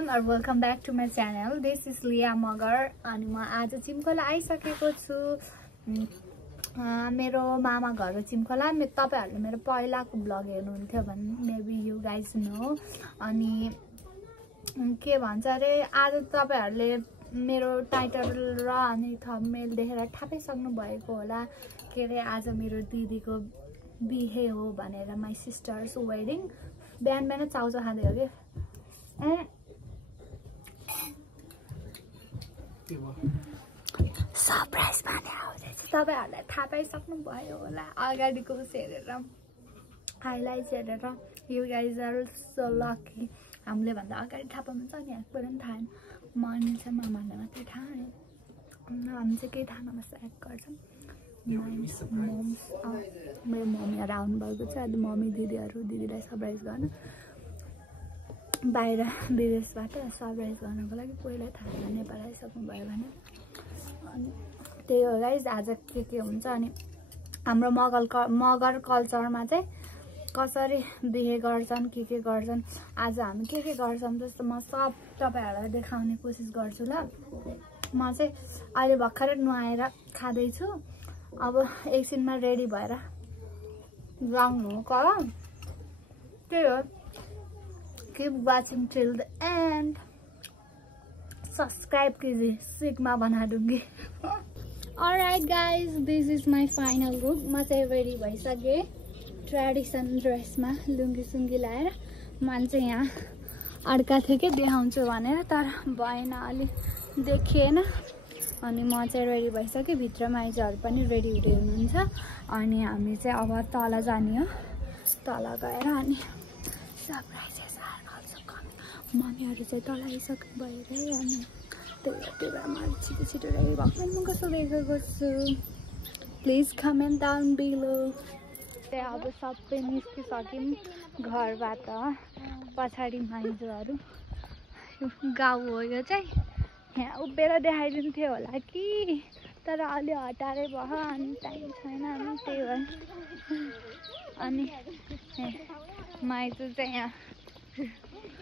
everyone or welcome back to my channel. This is Leah Magar अनि म आज चिम्कोला आइसकेको छु मेरो मामा घर चिम्कोला तपाईहरुले मेरो पहिलाको ब्लग हेर्नुहुन्थ्यो भने मेबी यु गाइज नो अनि के भन्छ रे आज तपाईहरुले मेरो टाइटल र अनि थम्बनेल देखेर थाहै सक्नु भएको होला के रे आज मेरो दिदीको बिहे हो भनेर माइ सिस्टर्स वेडिङ बिहान बिहान चाउचाउ खाँदै हो के सरप्राइज भने आउँदैछ तपाईहरुलाई थाहा पाइसक्नु भयो होला अगाडिको हेरेर हाइलाइट्स हेरेर you guys are so lucky हामीले भन्दा अगाडि थाहा पाउनुहुन्छ नि एकपल्ट पनि थाहा म अनि चाहिँ मामाले मात्रै थाहा हामी चाहिँ केही थाहा नमस्ते एक गर्छौँ मेरो मम्मीहरू आउनुभएको छ अनि मम्मी दिदीलाई सरप्राइज गर्न बाहिर विदेशबाट सरप्राइज गर्नको लागि पहिल्यै थाहा नेपाल आइसक्नु भयो भने अनि त्यही हो गाइज आज के हुन्छ अनि हाम्रो मगर कल्चरमा चाहिँ कसरी बिहे गर्छन् के गर्छन् आज हामी के गर्छौँ जस्तो म सब तपाईहरुलाई देखाउने कोसिस गर्छु ल म चाहिँ अहिले भर्खरै नुहाएर खाँदैछु अब एकछिनमा रेडी भएर जाउँ कर त्यही हो keep watching till the end subscribe कीजिए सिग्मा बना दूंगी alright guys this is my final look म चाहिँ रेडी भइसके ट्रेडिसन ड्रेसमा लुङ्गी सुङ्गी लाएर मन चाहिँ यहाँ अड्का थियो के देखाउँछु भनेर तर भएन अलि देखिएन अनि म चाहिँ रेडी भइसके भित्र माइजहरु पनि रेडी हुनुहुन्छ अनि हामी चाहिँ अब तल जाने हो तल गएर अनि सरप्राइज मम्मीहरु चाहिँ तल आइसक्नु भयो रे अनि त्यही भएर म छिटो रेडी भएको म कस्तो देखेको छु प्लिज कमेन्ट डाउन बिलो त्यही अब सबै निस्किसक्यौँ घरबाट पछाडि माइजहरु गाउँ हो यो चाहिँ यहाँ उभिएर देखाइदिन्थ्यो होला कि तर अलि हटारै भयो अनि टाइम छैन अनि त्यही भएर अनि माइजु चाहिँ यहाँ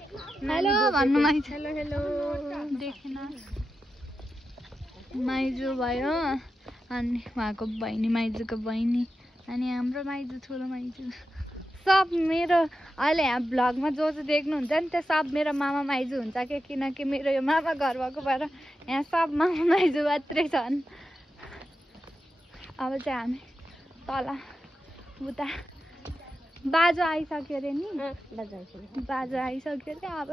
हेलो भन्नु माइजु हेलो देखेन माइजु भयो अनि उहाँको बहिनी माइजुको बहिनी अनि हाम्रो माइजु ठुलो माइजु सब मेरो अहिले यहाँ ब्लगमा जो देख्नुहुन्छ नि त्यो सब मेरो मामा माइजु हुन्छ के किनकि मेरो यो मामा घर भएको भएर यहाँ सब मामा माइजु मात्रै छन् अब चाहिँ हामी तल उता बाजु आइसक्यो अरे नि बाजु आइसक्यो अरे अब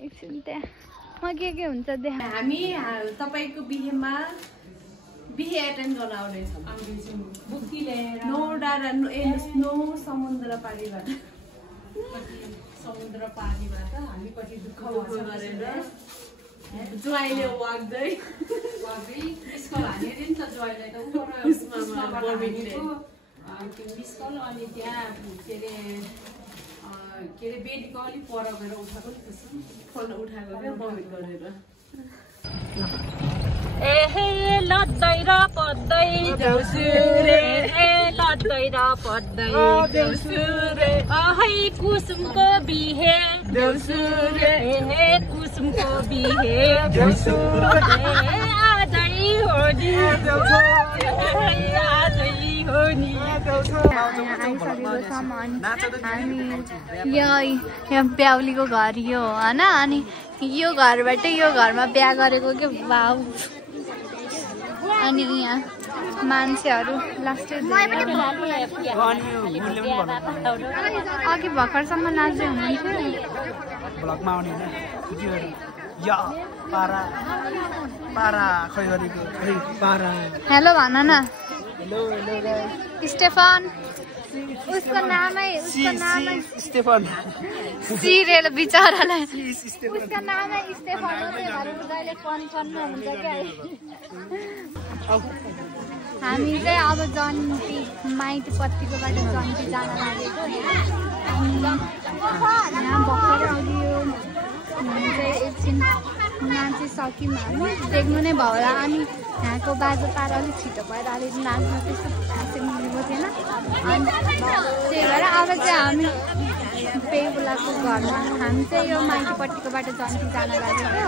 एकछिन त्यहाँ म के हुन्छ देखा हामी तपाईको बिहेमा बिहे एटेन्ड गर्न आउँदैछौँ बुक्की ल्याएर नो डाँडा नो समुद्र पारीबाट हामी कति दुःख गरेर ज्वाइँले वाग्दै मिस कल हानेर नि त ज्वाइँलाई त मिस कल अनि त्यहाँ के अरे बेडीको अलिक पर गएर उठाएको नि फोन उठाएको क्या बमिट गरेर एहे लड्दै र पड्दै जाउँछु रे लड्दै र पड्दै जाउँछु रे ahai कुसुमको बिहे जाउँछु रे एहे कुसुमको बिहे जाउँछु रे आजै हो नि जाउँछु आजै हो नि आइसकेको छ हामी यहाँ ब्याउलीको घर यो हो होइन अनि यो घरबाट यो घरमा बिहा गरेको के भाउ अनि यहाँ मान्छेहरू लास्टै अघि भर्खरसम्म नाच्दै हुनुहुन्थ्यो हेलो भन न स्टेफन उसको नामै स्टेफन सिरेल बिचारालाई उसको नामै स्टेफन हो जहिले कन्फर्ममा हुन्छ क्या हामी चाहिँ अब जन्ती माइतीपट्टिकोबाट जन्ती जान लागेको अनि यहाँ भर्खरै अघि यो चाहिँ एकछिन नाचिसक्यौँ हामी देख्नु नै भयो होला अनि यहाँको बाजु पारा अलिक छिटो भएर अलिक नाच्न त्यस्तो मिलेको थिएन अनि त्यही भएर अब चाहिँ हामी बेहुलाको घरमा हामी चाहिँ यो माइतीपट्टिकोबाट जन्ती जान लागेको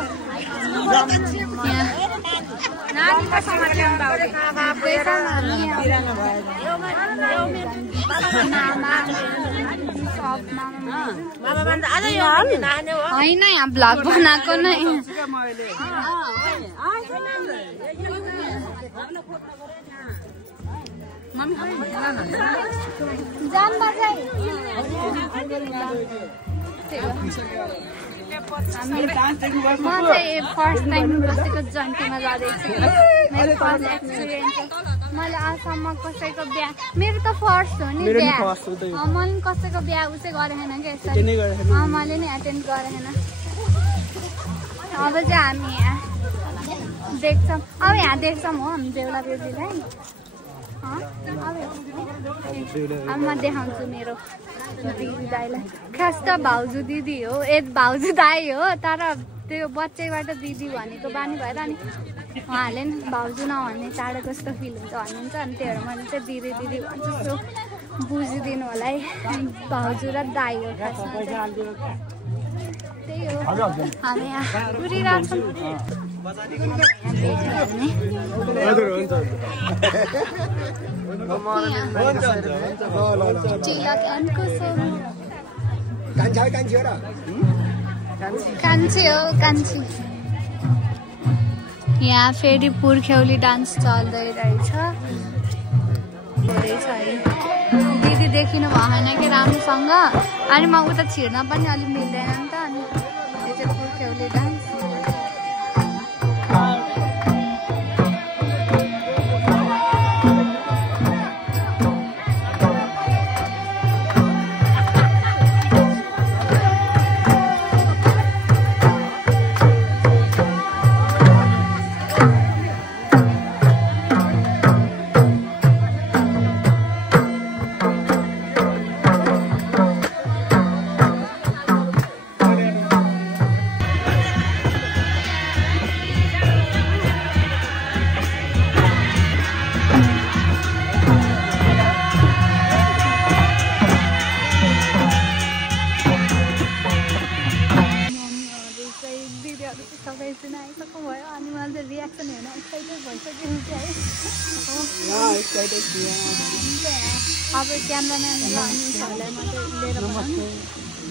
होइन यहाँ भ्लग बनाएको नै म चाहिँ फर्स्ट टाइम कसैको जन्तीमा जाँदैछु मेरो फर्स्ट एक्सपिरियन्स मैले आजसम्म कसैको बिहा मेरो त फर्स्ट हो नि बिहा मैले कसैको बिहा उसै गरेन कि यसरी मैले नि एटेन्ड गरेन अब चाहिँ हामी यहाँ देख्छौँ अब यहाँ देख्छौँ हो हामी बेहुला बेहुलीलाई अब म देखाउँछु मेरो दिदी दाईलाई खास त भाउजू दिदी हो भाउजू दाई हो तर त्यो बच्चैबाट दिदी भनेको बानी भएर अनि उहाँहरूले नि भाउजू नभन्ने चाँडो कस्तो फिल हुन्छ भन्नुहुन्छ अनि त्यही भएर मैले चाहिँ दिदी दिदी भन्छु सो बुझिदिनु होला है भाउजू र दाई हो खासमा त्यही हो हामी यहाँ घुरिरहेछौँ यहाँ फेरि पुर्ख्यौली डान्स चल्दै रहेछ दिदी देखिनु भएन कि राम्रोसँग अनि म उता छिर्न पनि अलिक मिल्दैन नि त अनि यो चाहिँ पुर्ख्यौली डान्स अब क्यामेराम्यान र अनिसहरूलाई मात्रै लिएर बस्नु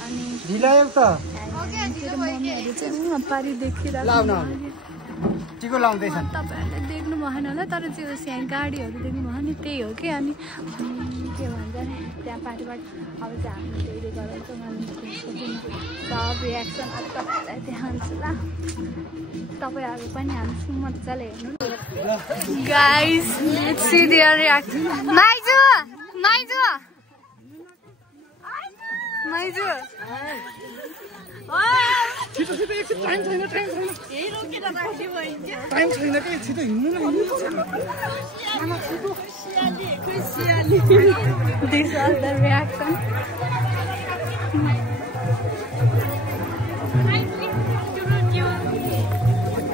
अनि मम्मीहरू चाहिँ पारी देखिरहेको तपाईँहरूले देख्नु भएन होला तर चाहिँ यहाँ गाडीहरू देख्नु भयो नि त्यही हो कि अनि के भन्छ नि त्यहाँ पारिबाट अब चाहिँ हामी धेरै गराउँछौँ अनि सब रियाक्सन अब तपाईँहरूलाई देखाउँछु ल तपाईँहरू पनि हामी मजाले हेर्नु guys let's see their reaction माइजु माइजु माइजु छिटो छिटो एकछिन टाइम छैन यही रोकेर राख्यो भयो टाइम छैन के छिटो हिँड्नु न आमा छिटो खुसियाली दिस वाज द रियाक्सन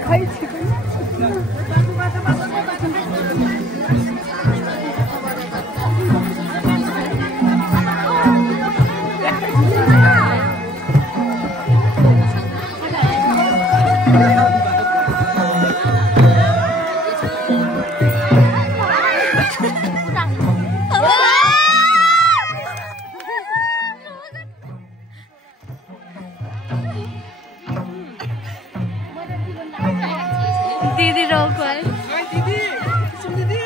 खै छिटो दीदी रोको है दीदी सुन दीदी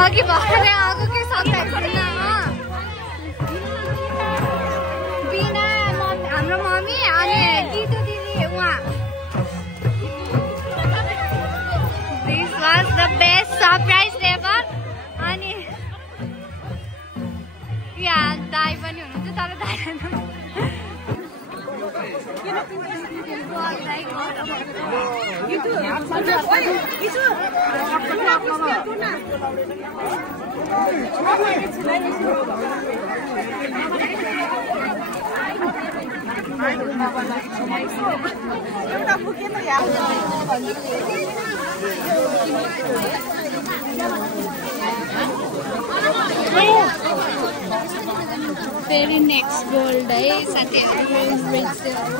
अघि भर्खर आएको के सक्दैन बिना हाम्रो मम्मी अनि दिदो दिदी उहाँ this was the best surprise ever अनि या दाइ पनि हुनुहुन्छ तर दाइ फेरि नेक्स्ट गोल्ड है साथीहरु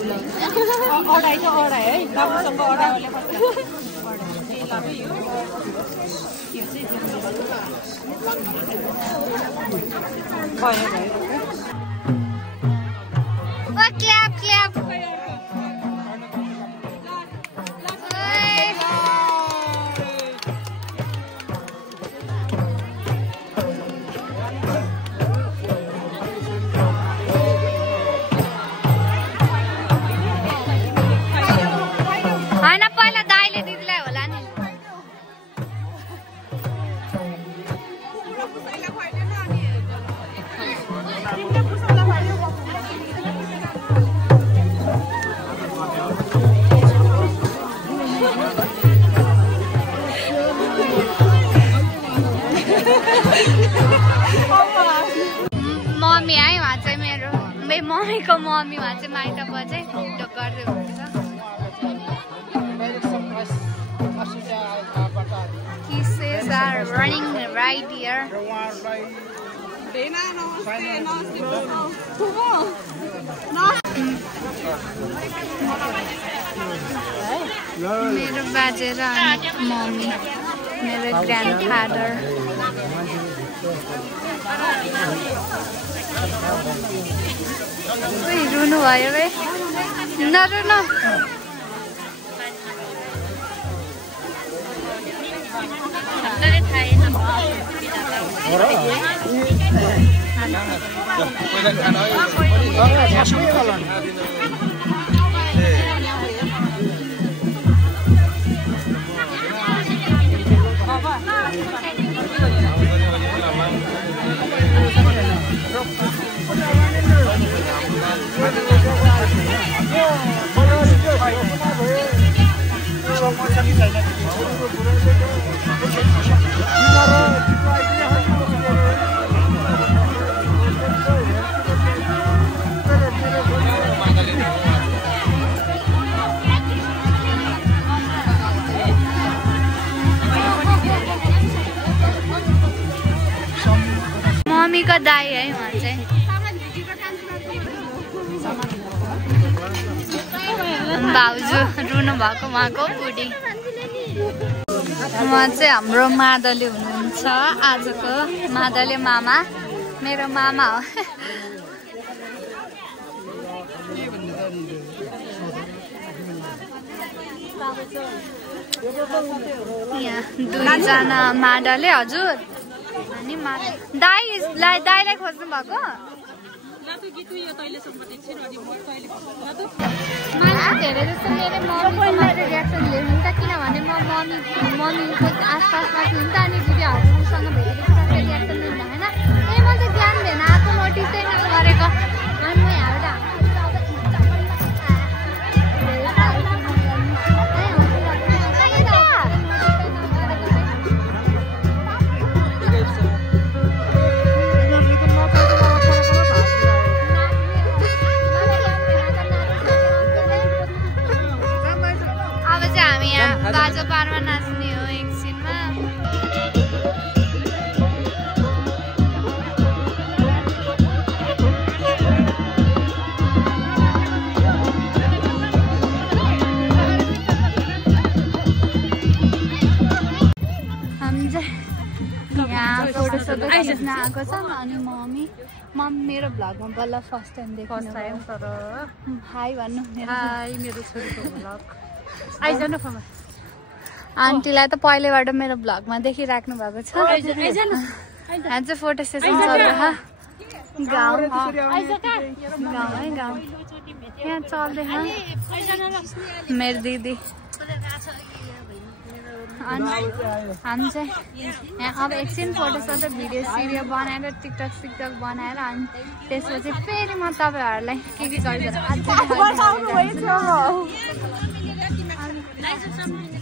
अढाई त अढाई है बाबुसँग अढाईले क्ल्याप क्ल्याप होइन पहिला दाइले दिदीलाई होला नि मम्मी है उहाँ चाहिँ मेरो मम्मीको मम्मी उहाँ चाहिँ माइतको चाहिँ ढोक गर्दै हुनुहुन्छ Kisses are running right here. मेरो बाजे र मम्मी मेरो ग्रान्डफादर रुनु भयो है नरुनु मम्मीको दाइ है उहाँ चाहिँ भाउजू रुनु भएको उहाँको बुढी उहाँ चाहिँ हाम्रो मादले हुनुहुन्छ आजको मादले मामा मेरो मामा हो यहाँ दुईजना मादले हजुर अनि दाइलाई खोज्नु भएको मलाई धेरै जस्तो मेरो मम्मीको रियाक्सन हेर्नु त किनभने म मम्मीको आसपासमा थिएँ नि त अनि दिदीहरूसँग भेटेको साथै रियाक्सन दिनु भएन त्यही म चाहिँ ध्यान दिएन आएको नोटिसै नगरेको अनि म यहाँबाट बाजा पारमा नाच्ने हो एकछिनमा आएको छ अनि मम्मी मेरो भ्लगमा बल्ल फर्स्ट टाइम देख्नु तर हाई भन्नु हाई मेरो छोरीको भ्लग आइजानु फमा आन्टीलाई त पहिलेबाट मेरो भ्लगमा देखिराख्नु भएको छ यहाँ चाहिँ फोटो सेसन चल्दैछ गाउँ यहाँ चल्दैछ मेरो दिदी अनि हामी चाहिँ यहाँ अब एकछिन फोटो सोटो भिडियो सिडियो बनाएर टिकटक सिकटक बनाएर अनि त्यसपछि फेरि म तपाईँहरूलाई के गरिदिएर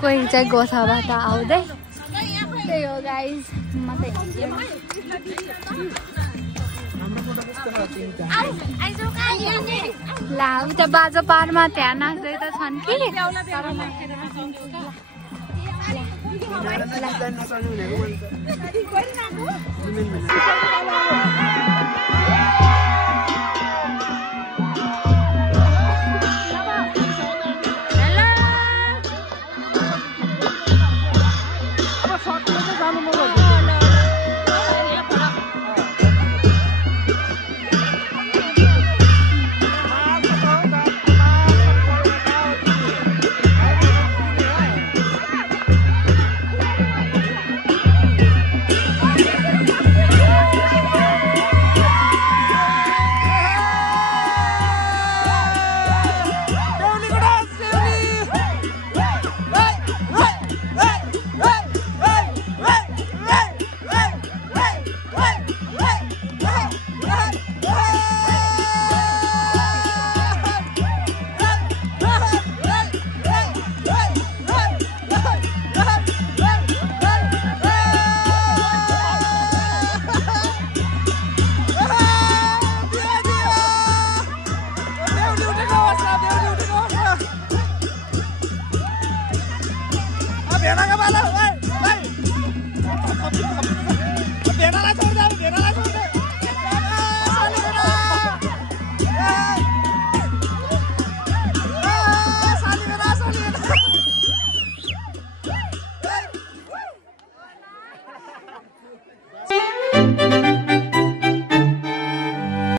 कोही चाहिँ गोठाबाट आउँदै त्यही हो गाइज म त ला उता बाजा पारमा त्यहाँ नाच्दै त छन् कि Biar